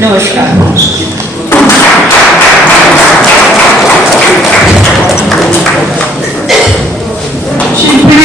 no escapamos.